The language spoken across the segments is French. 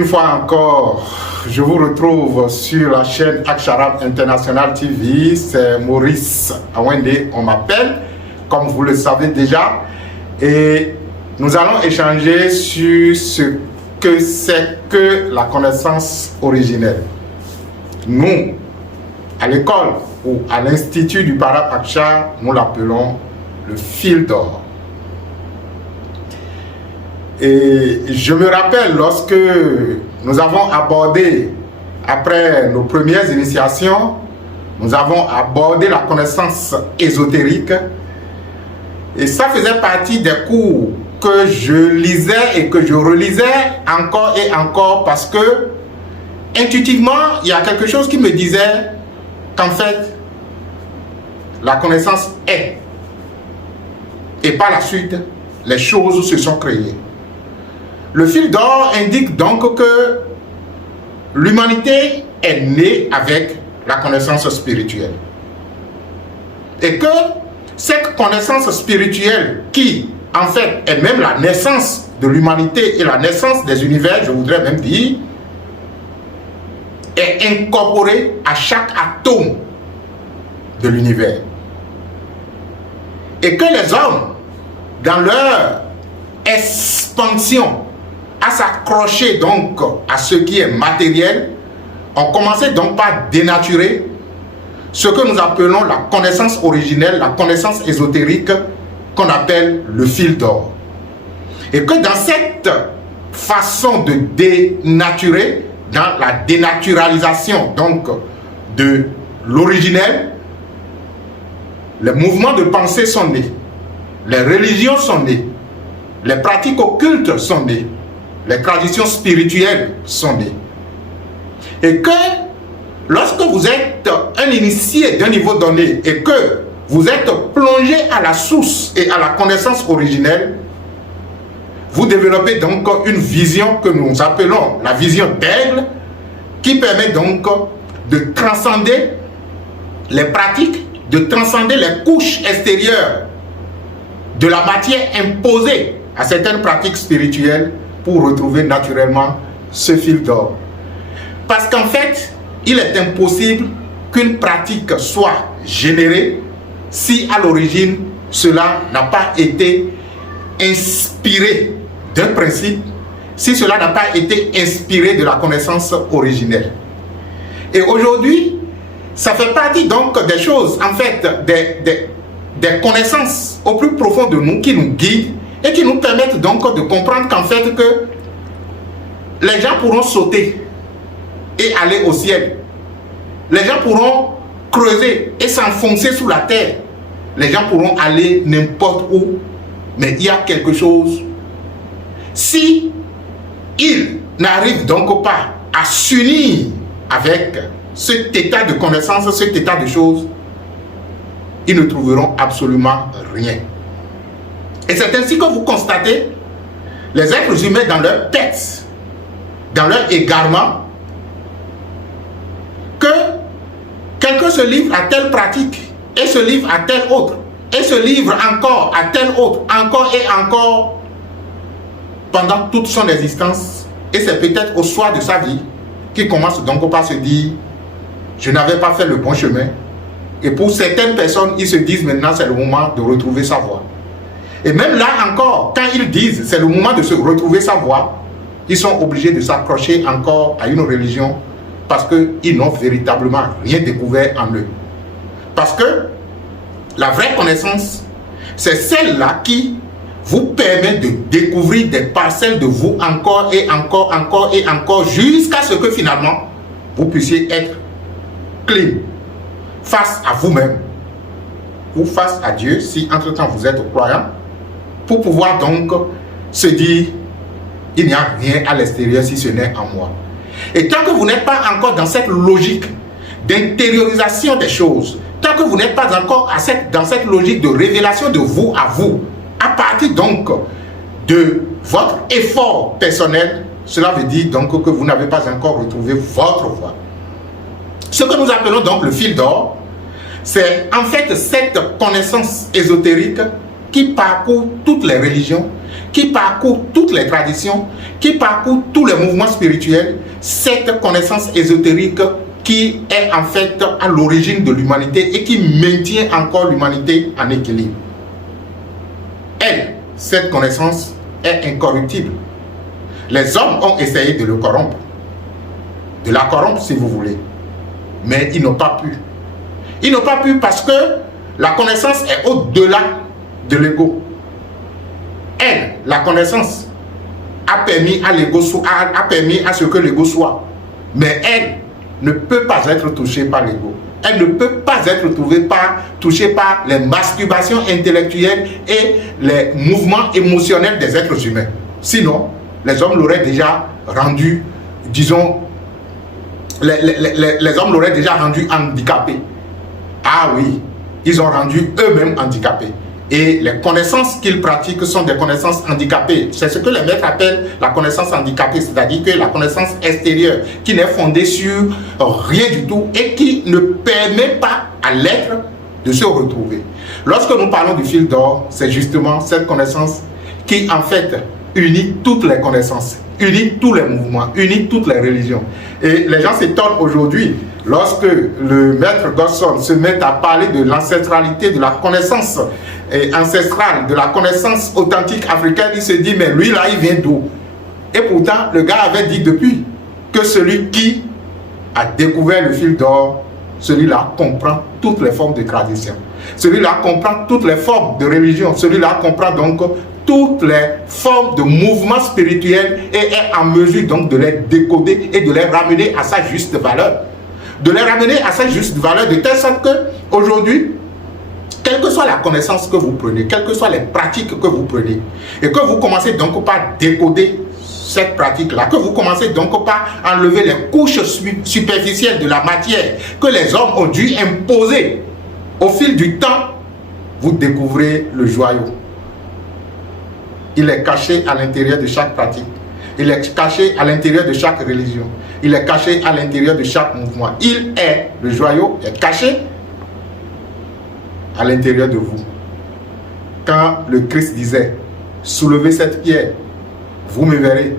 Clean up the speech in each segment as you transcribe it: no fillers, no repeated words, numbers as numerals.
Une fois encore, je vous retrouve sur la chaîne Aksharam International TV. C'est Maurice Awende, on m'appelle, comme vous le savez déjà. Et nous allons échanger sur ce que c'est que la connaissance originelle. Nous, à l'école ou à l'Institut du Para-Paksha, nous l'appelons le fil d'or. Et je me rappelle lorsque nous avons abordé, après nos premières initiations, nous avons abordé la connaissance ésotérique. Et ça faisait partie des cours que je lisais et que je relisais encore et encore parce que, intuitivement, il y a quelque chose qui me disait qu'en fait, la connaissance est. Et par la suite, les choses se sont créées. Le fil d'or indique donc que l'humanité est née avec la connaissance spirituelle. Et que cette connaissance spirituelle qui, en fait, est même la naissance de l'humanité et la naissance des univers, je voudrais même dire, est incorporée à chaque atome de l'univers. Et que les hommes, dans leur expansion, à s'accrocher donc à ce qui est matériel, on commençait donc par dénaturer ce que nous appelons la connaissance originelle, la connaissance ésotérique qu'on appelle le fil d'or. Et que dans cette façon de dénaturer, dans la dénaturalisation donc de l'originel, les mouvements de pensée sont nés, les religions sont nées, les pratiques occultes sont nées, les traditions spirituelles sont nées. Et que lorsque vous êtes un initié d'un niveau donné et que vous êtes plongé à la source et à la connaissance originelle, vous développez donc une vision que nous appelons la vision d'aigle qui permet donc de transcender les pratiques, de transcender les couches extérieures de la matière imposée à certaines pratiques spirituelles pour retrouver naturellement ce fil d'or. Parce qu'en fait, il est impossible qu'une pratique soit générée si à l'origine cela n'a pas été inspiré d'un principe, si cela n'a pas été inspiré de la connaissance originelle. Et aujourd'hui, ça fait partie donc des choses, en fait, des connaissances au plus profond de nous qui nous guident et qui nous permettent donc de comprendre qu'en fait que les gens pourront sauter et aller au ciel. Les gens pourront creuser et s'enfoncer sous la terre. Les gens pourront aller n'importe où. Mais il y a quelque chose. Si ils n'arrivent donc pas à s'unir avec cet état de connaissance, cet état de choses, ils ne trouveront absolument rien. Et c'est ainsi que vous constatez les êtres humains dans leur tête, dans leur égarement, que quelqu'un se livre à telle pratique et se livre à telle autre et se livre encore à telle autre, encore et encore pendant toute son existence. Et c'est peut-être au soir de sa vie qu'il commence donc par se dire je n'avais pas fait le bon chemin. Et pour certaines personnes, ils se disent maintenant c'est le moment de retrouver sa voie. Et même là encore, quand ils disent c'est le moment de se retrouver sa voie, ils sont obligés de s'accrocher encore à une religion parce qu'ils n'ont véritablement rien découvert en eux. Parce que la vraie connaissance, c'est celle-là qui vous permet de découvrir des parcelles de vous encore et encore, encore et encore, jusqu'à ce que finalement, vous puissiez être clean face à vous-même ou face à Dieu, si entre-temps vous êtes croyant, pour pouvoir donc se dire il n'y a rien à l'extérieur si ce n'est en moi. Et tant que vous n'êtes pas encore dans cette logique d'intériorisation des choses, tant que vous n'êtes pas encore dans cette logique de révélation de vous à vous, à partir donc de votre effort personnel, cela veut dire donc que vous n'avez pas encore retrouvé votre voie. Ce que nous appelons donc le fil d'or, c'est en fait cette connaissance ésotérique qui parcourt toutes les religions qui parcourt toutes les traditions, qui parcourt tous les mouvements spirituels, cette connaissance ésotérique qui est en fait à l'origine de l'humanité et qui maintient encore l'humanité en équilibre. Elle, cette connaissance est incorruptible. Les hommes ont essayé de le corrompre, de la corrompre si vous voulez, mais ils n'ont pas pu. Ils n'ont pas pu parce que la connaissance est au-delà de l'ego. Elle, la connaissance, a permis à l'ego, a permis à ce que l'ego soit, mais elle ne peut pas être touchée par l'ego. Elle ne peut pas être touchée par les masturbations intellectuelles et les mouvements émotionnels des êtres humains. Sinon, les hommes l'auraient déjà rendu, disons, les hommes l'auraient déjà rendu handicapé. Ah oui, ils ont rendu eux-mêmes handicapés. Et les connaissances qu'ils pratiquent sont des connaissances handicapées. C'est ce que les maîtres appellent la connaissance handicapée, c'est-à-dire que la connaissance extérieure qui n'est fondée sur rien du tout et qui ne permet pas à l'être de se retrouver. Lorsque nous parlons du fil d'or, c'est justement cette connaissance qui en fait unit toutes les connaissances, unit tous les mouvements, unit toutes les religions. Et les gens s'étonnent aujourd'hui lorsque le maître Godson se met à parler de l'ancestralité, de la connaissance ancestrale, de la connaissance authentique africaine. Il se dit, mais lui là, il vient d'où? Et pourtant, le gars avait dit depuis que celui qui a découvert le fil d'or, celui-là comprend toutes les formes de tradition. Celui-là comprend toutes les formes de religion. Celui-là comprend donc toutes les formes de mouvements spirituels et est en mesure donc de les décoder et de les ramener à sa juste valeur. De les ramener à sa juste valeur de telle sorte que aujourd'hui, quelle que soit la connaissance que vous prenez, quelles que soient les pratiques que vous prenez, et que vous commencez donc par décoder cette pratique-là, que vous commencez donc par enlever les couches superficielles de la matière que les hommes ont dû imposer au fil du temps, vous découvrez le joyau. Il est caché à l'intérieur de chaque pratique. Il est caché à l'intérieur de chaque religion. Il est caché à l'intérieur de chaque mouvement. Il est, le joyau est caché à l'intérieur de vous. Quand le Christ disait, soulevez cette pierre, vous me verrez,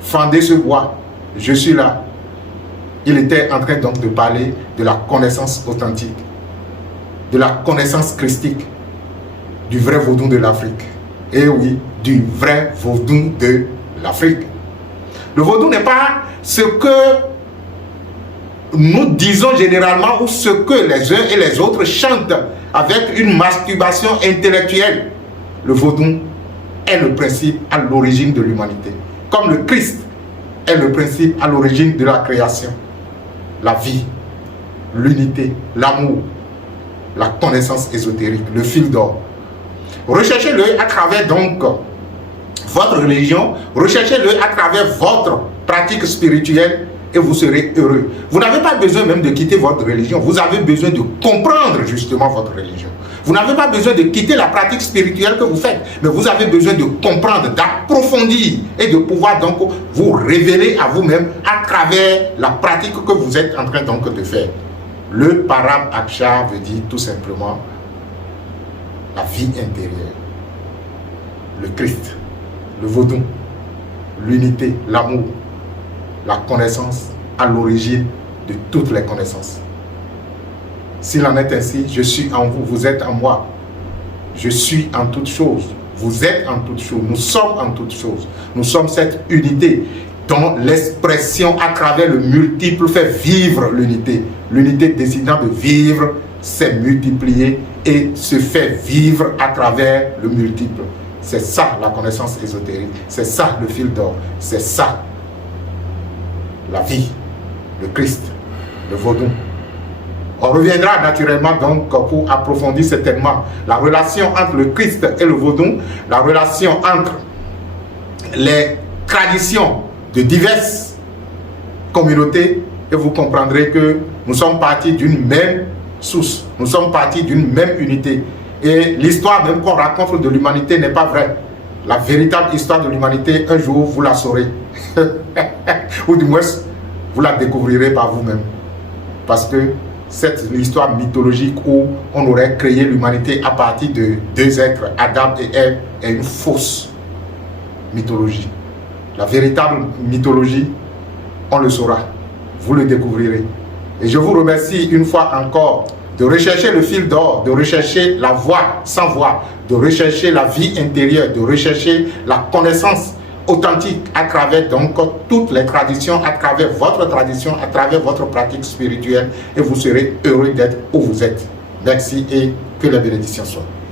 fendez ce bois, je suis là. Il était en train donc de parler de la connaissance authentique, de la connaissance christique, du vrai vaudou de l'Afrique. Et oui, du vrai vaudou de l'Afrique. Le vaudou n'est pas ce que nous disons généralement ou ce que les uns et les autres chantent avec une masturbation intellectuelle. Le vaudou est le principe à l'origine de l'humanité. Comme le Christ est le principe à l'origine de la création. La vie, l'unité, l'amour, la connaissance ésotérique, le fil d'or. Recherchez-le à travers donc votre religion, recherchez-le à travers votre pratique spirituelle et vous serez heureux. Vous n'avez pas besoin même de quitter votre religion, vous avez besoin de comprendre justement votre religion. Vous n'avez pas besoin de quitter la pratique spirituelle que vous faites, mais vous avez besoin de comprendre, d'approfondir et de pouvoir donc vous révéler à vous-même à travers la pratique que vous êtes en train donc de faire. Le Param-Aksha veut dire tout simplement la vie intérieure, le Christ, le vaudou, l'unité, l'amour, la connaissance à l'origine de toutes les connaissances. S'il en est ainsi, je suis en vous, vous êtes en moi. Je suis en toutes choses, vous êtes en toutes choses, nous sommes en toutes choses. Nous sommes cette unité dont l'expression à travers le multiple fait vivre l'unité. L'unité décidant de vivre, s'est multipliée et se fait vivre à travers le multiple. C'est ça la connaissance ésotérique, c'est ça le fil d'or, c'est ça la vie, le Christ, le vaudou. On reviendra naturellement donc pour approfondir certainement la relation entre le Christ et le vaudou, la relation entre les traditions de diverses communautés et vous comprendrez que nous sommes partis d'une même source, nous sommes partis d'une même unité. Et l'histoire même qu'on raconte de l'humanité n'est pas vraie. La véritable histoire de l'humanité, un jour vous la saurez. Ou du moins, vous la découvrirez par vous-même. Parce que cette histoire mythologique où on aurait créé l'humanité à partir de deux êtres, Adam et Ève, est une fausse mythologie. La véritable mythologie, on le saura, vous le découvrirez. Et je vous remercie une fois encore de rechercher le fil d'or, de rechercher la voie sans voix, de rechercher la vie intérieure, de rechercher la connaissance authentique à travers donc toutes les traditions, à travers votre tradition, à travers votre pratique spirituelle, et vous serez heureux d'être où vous êtes. Merci et que la bénédiction soit.